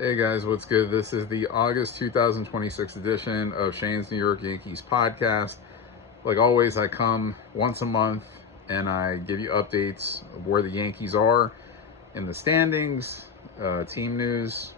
Hey guys, what's good? This is the August 2026 edition of Shane's New York Yankees podcast. Like always, I come once a month and I give you updates of where the Yankees are in the standings, team news.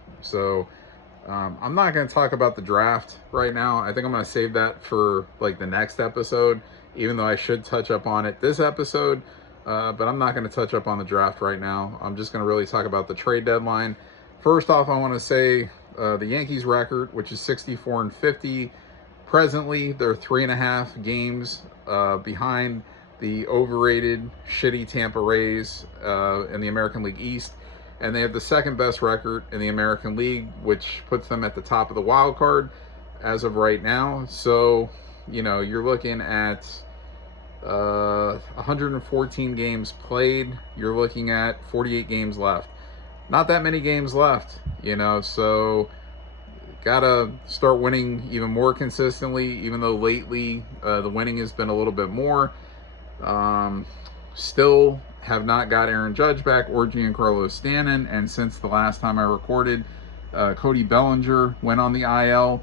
I'm not going to talk about the draft right now. I think I'm going to save that for like the next episode, even though I should touch up on it this episode. But I'm not going to touch up on the draft right now. I'm just going to really talk about the trade deadline. First off, I want to say the Yankees record, which is 64-50. Presently, they're 3.5 games behind the overrated, shitty Tampa Rays in the American League East. And they have the second best record in the American League, which puts them at the top of the wild card as of right now. So, you're looking at 114 games played. You're looking at 48 games left. Not that many games left, so gotta start winning even more consistently, even though lately the winning has been a little bit more. Still have not got Aaron Judge back or Giancarlo Stanton, and since the last time I recorded, Cody Bellinger went on the IL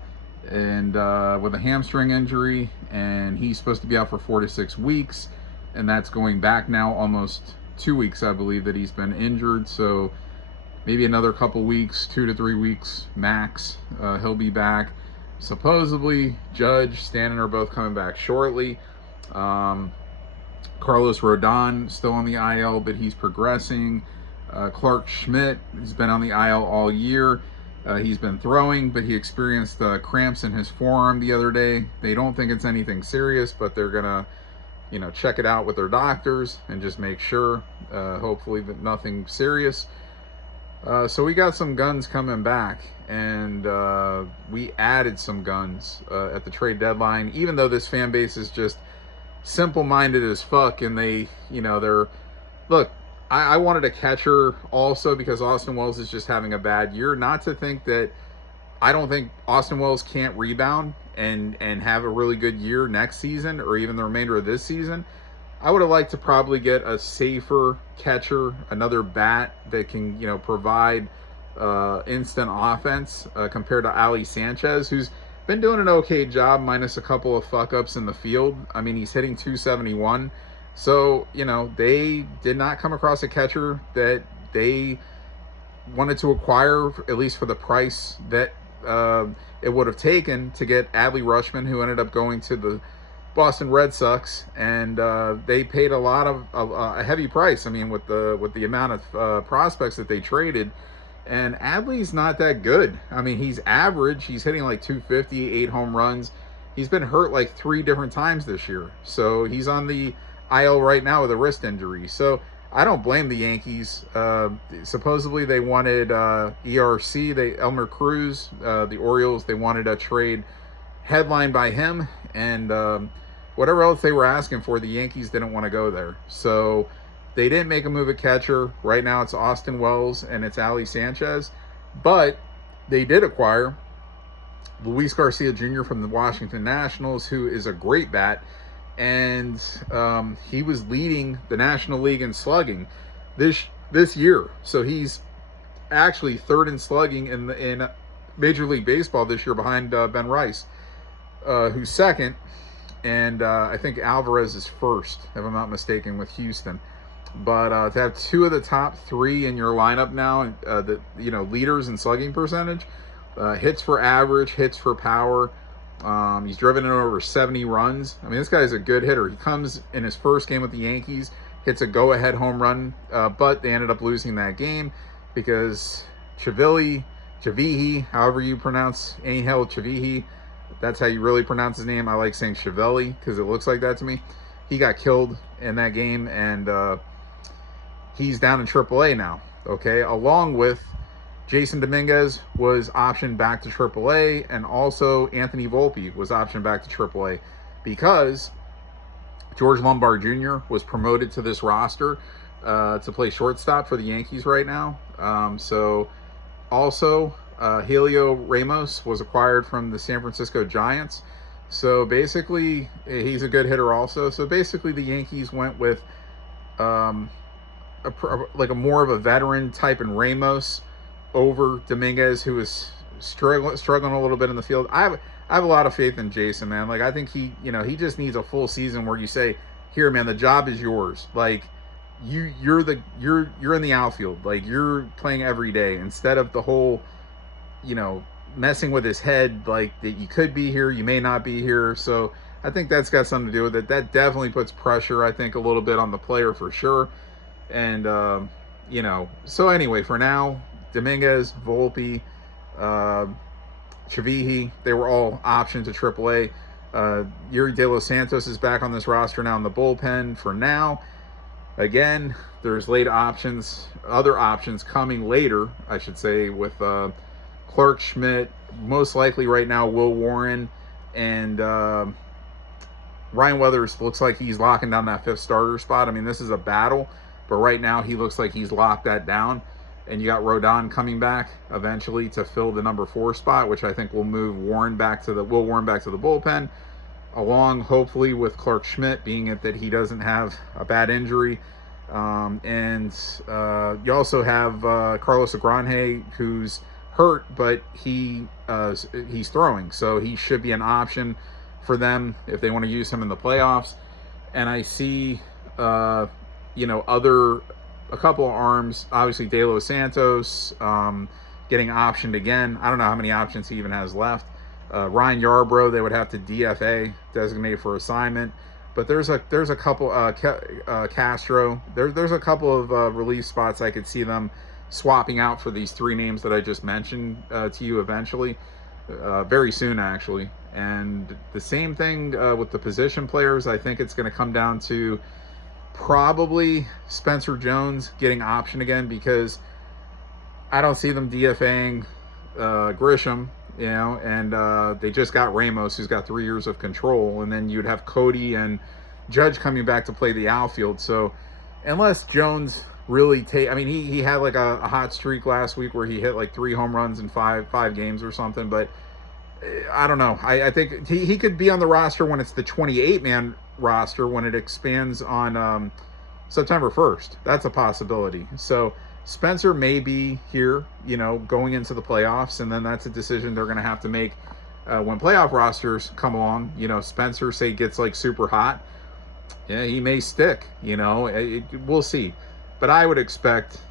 and with a hamstring injury, and he's supposed to be out for 4 to 6 weeks, and that's going back now almost 2 weeks, I believe, that he's been injured. So maybe another couple weeks, 2 to 3 weeks max, he'll be back. Supposedly, Judge, Stanton are both coming back shortly. Carlos Rodon still on the IL, but he's progressing. Clark Schmidt has been on the IL all year. He's been throwing, but he experienced cramps in his forearm the other day. They don't think it's anything serious, but they're gonna, check it out with their doctors and just make sure, hopefully that nothing serious. So we got some guns coming back, and we added some guns at the trade deadline, even though this fan base is just simple-minded as fuck, and look, I wanted a catcher also because Austin Wells is just having a bad year. Not to think that I don't think Austin Wells can't rebound and have a really good year next season or even the remainder of this season. I would have liked to probably get a safer catcher, another bat that can, provide instant offense compared to Ali Sanchez, who's been doing an okay job minus a couple of fuck-ups in the field. I mean, he's hitting 271. So, they did not come across a catcher that they wanted to acquire, at least for the price that it would have taken to get Adley Rutschman, who ended up going to the Boston Red Sox, and they paid a heavy price. I mean, with the amount of prospects that they traded, and Adley's not that good. I mean, he's average. He's hitting like 250, 8 home runs. He's been hurt like 3 different times this year, so he's on the IL right now with a wrist injury. So I don't blame the Yankees. Supposedly they wanted ERC, Elmer Cruz, the Orioles. They wanted a trade headlined by him, and whatever else they were asking for, the Yankees didn't want to go there. So they didn't make a move at catcher. Right now it's Austin Wells and it's Ali Sanchez. But they did acquire Luis Garcia Jr. from the Washington Nationals, who is a great bat. And he was leading the National League in slugging this year. So he's actually third in slugging in Major League Baseball this year behind Ben Rice, who's second. And I think Alvarez is first, if I'm not mistaken, with Houston. But to have 2 of the top 3 in your lineup now, leaders in slugging percentage, hits for average, hits for power. He's driven in over 70 runs. I mean, this guy's a good hitter. He comes in his first game with the Yankees, hits a go-ahead home run, but they ended up losing that game because Chavihi, however you pronounce Angel Chavihi, that's how you really pronounce his name. I like saying Chavelli because it looks like that to me. He got killed in that game, and he's down in AAA now, okay? Along with Jason Dominguez was optioned back to AAA, and also Anthony Volpe was optioned back to AAA because George Lombard Jr. was promoted to this roster to play shortstop for the Yankees right now. Helio Ramos was acquired from the San Francisco Giants. So basically, he's a good hitter also. So basically, the Yankees went with a more of a veteran type in Ramos, over Dominguez, who is struggling a little bit in the field. I have a lot of faith in Jason, man. Like, I think he just needs a full season where you say, here, man, the job is yours. Like, you're in the outfield. Like, you're playing every day instead of the whole, messing with his head, like that you could be here, you may not be here. So I think that's got something to do with it. That definitely puts pressure, I think, a little bit on the player for sure. And, so anyway, for now, Dominguez, Volpe, Chavihi, they were all options at AAA. Yuri De Los Santos is back on this roster now in the bullpen for now. Again, there's other options coming later, I should say, with Clark Schmidt, most likely right now Will Warren, and Ryan Weathers looks like he's locking down that 5th starter spot. I mean, this is a battle, but right now he looks like he's locked that down. And you got Rodon coming back eventually to fill the number 4 spot, which I think will move Will Warren back to the bullpen, along hopefully with Clark Schmidt, being it that he doesn't have a bad injury. And you also have Carlos Agrange, who's hurt, but he's throwing, so he should be an option for them if they want to use him in the playoffs. And I see a couple of arms, obviously De Los Santos getting optioned again. I don't know how many options he even has left. Ryan Yarbrough, they would have to DFA, designate for assignment. But there's a couple, Castro, there's a couple of relief spots I could see them swapping out for these 3 names that I just mentioned to you eventually, very soon actually. And the same thing with the position players. I think it's going to come down to probably Spencer Jones getting option again, because I don't see them DFAing Grisham, and they just got Ramos, who's got 3 years of control, and then you'd have Cody and Judge coming back to play the outfield. So unless Jones really he had like a hot streak last week where he hit like 3 home runs in five games or something, but I don't know. I think he could be on the roster when it's the 28-man roster, when it expands on September 1st. That's a possibility. So Spencer may be here, going into the playoffs, and then that's a decision they're going to have to make when playoff rosters come along. Spencer, say, gets like super hot. Yeah, he may stick, we'll see. But I would expect,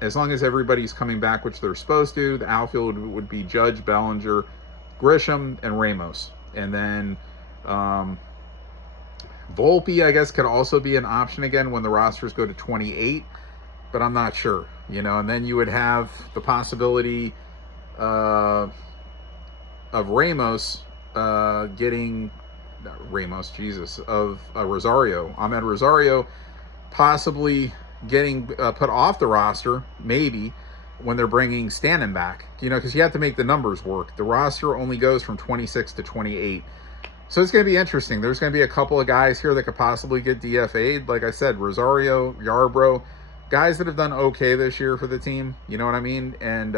as long as everybody's coming back, which they're supposed to, the outfield would be Judge, Bellinger, Grisham, and Ramos. And then Volpe, I guess, could also be an option again when the rosters go to 28, but I'm not sure, and then you would have the possibility of Ramos Rosario, Ahmed Rosario, possibly getting put off the roster, maybe, when they're bringing Stanton back, because you have to make the numbers work. The roster only goes from 26 to 28. So it's going to be interesting. There's going to be a couple of guys here that could possibly get DFA'd. Like I said, Rosario, Yarbrough, guys that have done okay this year for the team. You know what I mean? And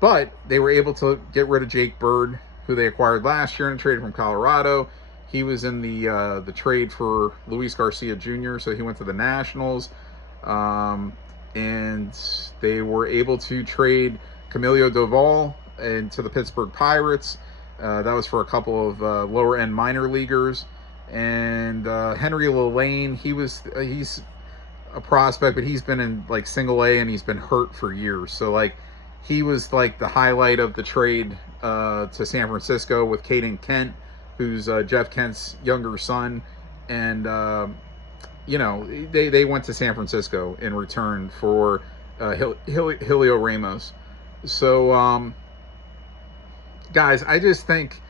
but they were able to get rid of Jake Bird, who they acquired last year and traded from Colorado. He was in the trade for Luis Garcia Jr., so he went to the Nationals. And they were able to trade Camilo Doval into the Pittsburgh Pirates. That was for a couple of lower-end minor leaguers. And Henry Lillane, he's a prospect, but he's been in like single A and he's been hurt for years. So like he was like the highlight of the trade to San Francisco with Caden Kent, who's Jeff Kent's younger son. And they went to San Francisco in return for Julio Ramos. So, guys, I just think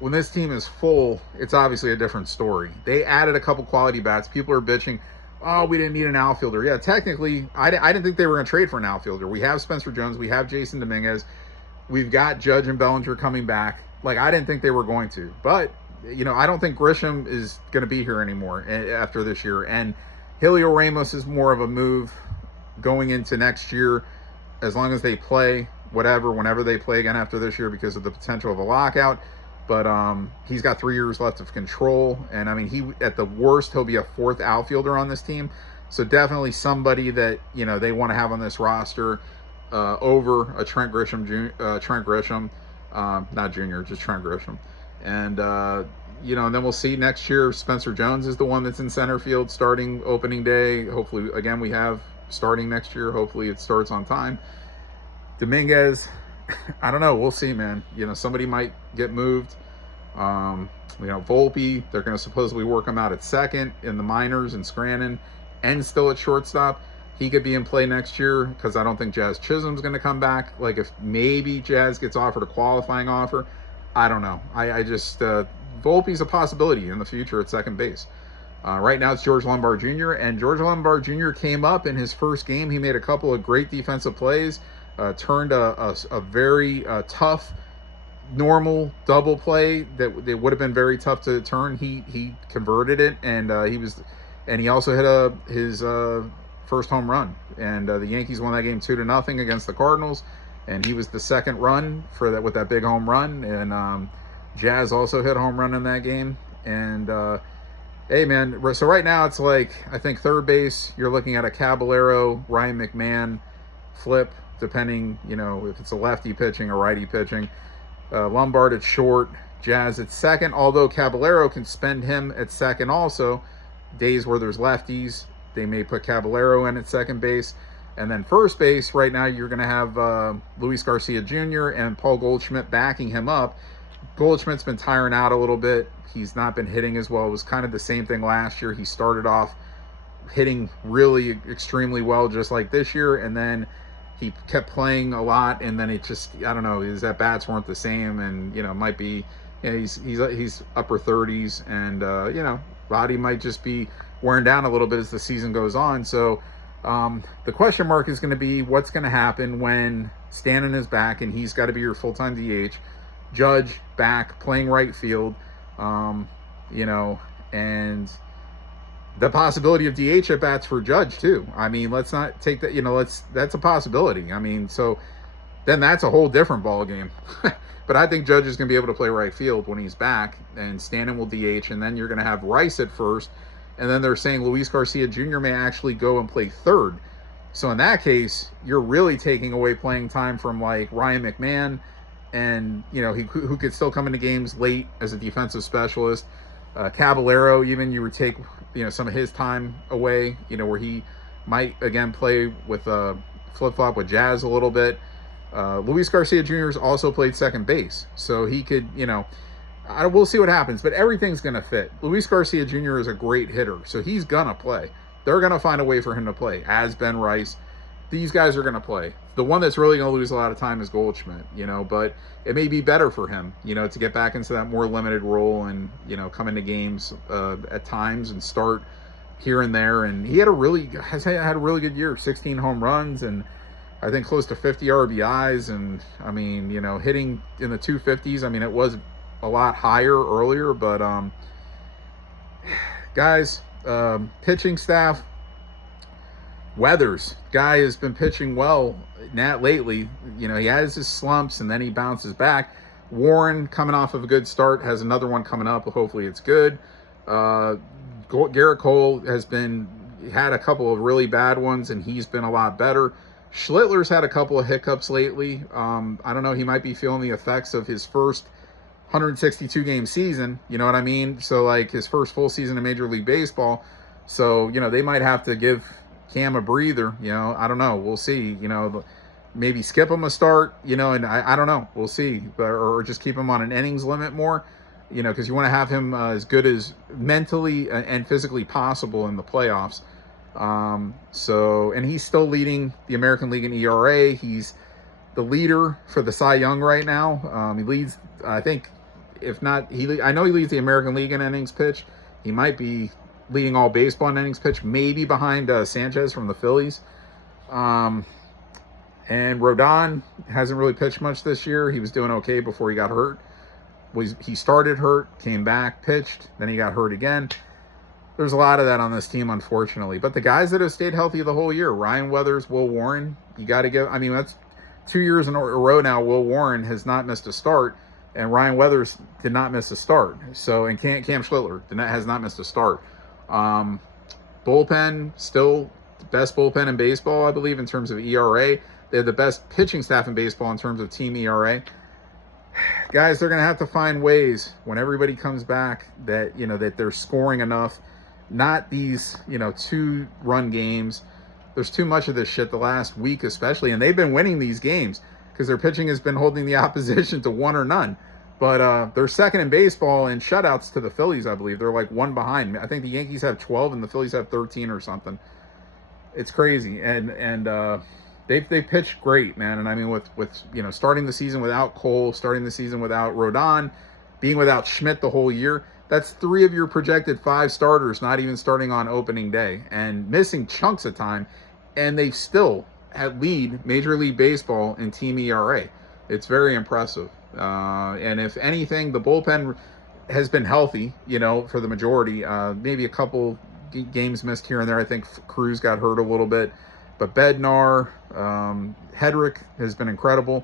when this team is full, it's obviously a different story. They added a couple quality bats. People are bitching, oh, we didn't need an outfielder. Yeah, technically, I didn't think they were going to trade for an outfielder. We have Spencer Jones. We have Jason Dominguez. We've got Judge and Bellinger coming back. Like, I didn't think they were going to. But, I don't think Grisham is going to be here anymore after this year. And Julio Ramos is more of a move going into next year, as long as they play, whenever they play again after this year, because of the potential of a lockout. But he's got 3 years left of control. And, I mean, he at the worst, he'll be a 4th outfielder on this team. So definitely somebody that, they want to have on this roster. over a Trent Grisham, not junior, just Trent Grisham. And, and then we'll see next year. Spencer Jones is the one that's in center field starting opening day. Hopefully, again, we have starting next year. Hopefully it starts on time. Dominguez, I don't know. We'll see, man. Somebody might get moved. Volpe, they're going to supposedly work him out at second in the minors in Scranton and still at shortstop. He could be in play next year because I don't think Jazz Chisholm's going to come back. Like, if maybe Jazz gets offered a qualifying offer, I don't know. I just, Volpe's a possibility in the future at second base. Right now it's George Lombard Jr., and George Lombard Jr. came up in his first game. He made a couple of great defensive plays, turned a very tough, normal double play that would have been very tough to turn. He converted it, and he also hit his first home run, and the Yankees won that game 2-0 against the Cardinals, and he was the second run for that with that big home run, and Jazz also hit a home run in that game. And hey, man, so right now it's like, I think third base, you're looking at a Caballero, Ryan McMahon flip, depending, if it's a lefty pitching or righty pitching. Lombard at short, Jazz at second, although Caballero can spend him at second also. Days where there's lefties, they may put Caballero in at second base. And then first base, right now you're going to have Luis Garcia Jr. and Paul Goldschmidt backing him up. Goldschmidt's been tiring out a little bit. He's not been hitting as well. It was kind of the same thing last year. He started off hitting really extremely well just like this year, and then he kept playing a lot, and then it just, I don't know, his at-bats weren't the same, and, it might be, he's upper 30s, and, body might just be wearing down a little bit as the season goes on. So the question mark is going to be what's going to happen when Stanton is back and he's got to be your full-time DH. Judge back playing right field, and the possibility of DH at bats for Judge too. I mean, let's not take that, that's a possibility. I mean, so then that's a whole different ball game. But I think Judge is going to be able to play right field when he's back, and Stanton will DH, and then you're going to have Rice at first, and then they're saying Luis Garcia Jr. may actually go and play third. So in that case, you're really taking away playing time from like Ryan McMahon, and who could still come into games late as a defensive specialist. Caballero, even, you would take some of his time away, where he might again play with a flip-flop with Jazz a little bit. Luis Garcia Jr. has also played second base, so he could, we'll see what happens, but everything's going to fit. Luis Garcia Jr. is a great hitter, so he's going to play. They're going to find a way for him to play, as Ben Rice. These guys are going to play. The one that's really going to lose a lot of time is Goldschmidt, but it may be better for him, to get back into that more limited role and, come into games at times and start here and there. And he had a really good year, 16 home runs and I think close to 50 RBIs. And I mean, hitting in the 250s. I mean, it was a lot higher earlier, but guys, pitching staff, Weathers, guy has been pitching well lately. He has his slumps and then he bounces back. Warren, coming off of a good start, has another one coming up. Hopefully it's good. Garrett Cole had a couple of really bad ones and he's been a lot better. Schlittler's had a couple of hiccups lately. I don't know, he might be feeling the effects of his first 162 game season. You know what I mean? So like his first full season in Major League Baseball. So, they might have to give Cam a breather, I don't know. We'll see, maybe skip him a start, and I don't know. We'll see. Or just keep him on an innings limit more, because you want to have him as good as mentally and physically possible in the playoffs. And he's still leading the American League in ERA. He's the leader for the Cy Young right now. He leads, I think, if not, I know he leads the American League in innings pitched. He might be leading all baseball in innings pitched, maybe behind Sanchez from the Phillies. And Rodon hasn't really pitched much this year. He was doing okay before he got hurt. He started hurt, came back, pitched, then he got hurt again. There's a lot of that on this team, unfortunately. But the guys that have stayed healthy the whole year, Ryan Weathers, Will Warren, you got to give, that's 2 years in a row now. Will Warren has not missed a start, and Ryan Weathers did not miss a start. So, and Cam Schlittler has not missed a start. Bullpen, still the best bullpen in baseball, I believe, in terms of ERA. They have the best pitching staff in baseball in terms of team ERA. Guys, they're going to have to find ways when everybody comes back that, that they're scoring enough. Not these, 2-run games. There's too much of this shit the last week especially, and they've been winning these games because their pitching has been holding the opposition to 1 or none. But they're second in baseball in shutouts to the Phillies, I believe. They're like 1 behind. I think the Yankees have 12 and the Phillies have 13 or something. It's crazy. And they pitched great, man. And I mean, with starting the season without Cole, starting the season without Rodon, being without Schmidt the whole year, that's 3 of your projected 5 starters not even starting on opening day and missing chunks of time. And they still lead Major League Baseball in team ERA. It's very impressive. And if anything, the bullpen has been healthy, for the majority. Maybe a couple games missed here and there. I think Cruz got hurt a little bit. But Bednar, Hedrick has been incredible.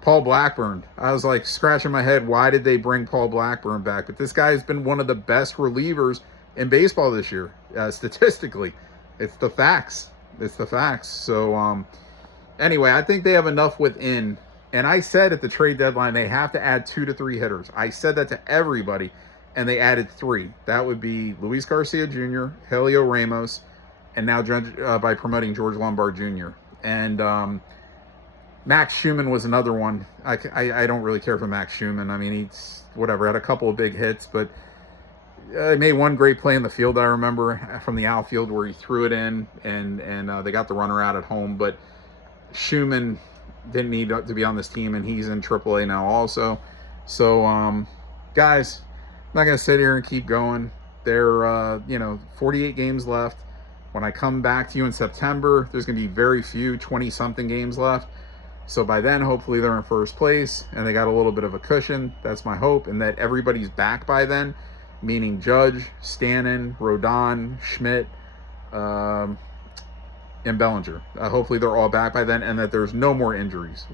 Paul Blackburn, I was like scratching my head, why did they bring Paul Blackburn back? But this guy has been one of the best relievers in baseball this year, statistically. It's the facts. It's the facts. So, anyway, I think they have enough within. And I said at the trade deadline, they have to add 2 to 3 hitters. I said that to everybody, and they added 3. That would be Luis Garcia Jr., Helio Ramos, and now by promoting George Lombard Jr. And Max Schumann was another one. I don't really care for Max Schumann. I mean, he's whatever, had a couple of big hits, but he made one great play in the field, I remember, from the outfield where he threw it in, and they got the runner out at home. But Schumann didn't need to be on this team, and he's in AAA now also. So, guys, I'm not going to sit here and keep going. There are, 48 games left. When I come back to you in September, there's going to be very few 20-something games left. So by then, hopefully they're in first place, and they got a little bit of a cushion. That's my hope, and that everybody's back by then, meaning Judge, Stanton, Rodon, Schmidt, and Bellinger. Hopefully they're all back by then, and that there's no more injuries.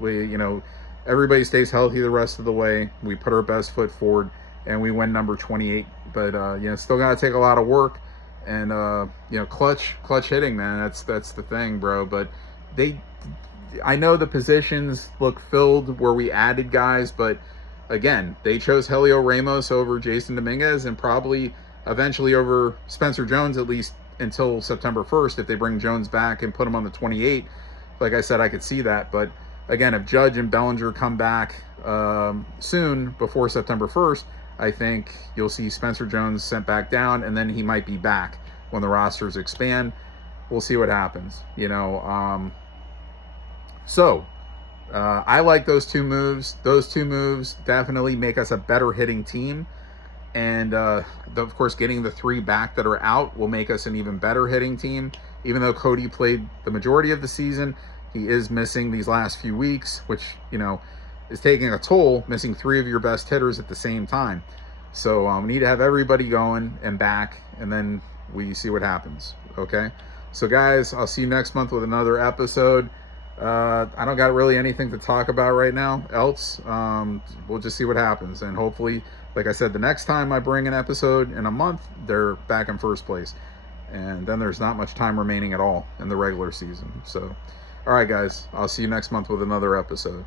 Everybody stays healthy the rest of the way. We put our best foot forward, and we win number 28. But still got to take a lot of work, and clutch hitting, man. That's the thing, bro. But I know the positions look filled where we added guys, but again, they chose Helio Ramos over Jason Dominguez, and probably eventually over Spencer Jones, at least until September 1st, if they bring Jones back and put him on the 28. Like I said, I could see that. But again, if Judge and Bellinger come back soon, before September 1st, I think you'll see Spencer Jones sent back down, and then he might be back when the rosters expand. We'll see what happens, So, I like those 2 moves. Those 2 moves definitely make us a better hitting team. And, of course, getting the 3 back that are out will make us an even better hitting team. Even though Cody played the majority of the season, he is missing these last few weeks, which, is taking a toll, missing 3 of your best hitters at the same time. So, we need to have everybody going and back, and then we see what happens, okay? So, guys, I'll see you next month with another episode. I don't got really anything to talk about right now else. We'll just see what happens, and hopefully, like I said, the next time I bring an episode in a month, they're back in first place, and then there's not much time remaining at all in the regular season. So all right, guys, I'll see you next month with another episode.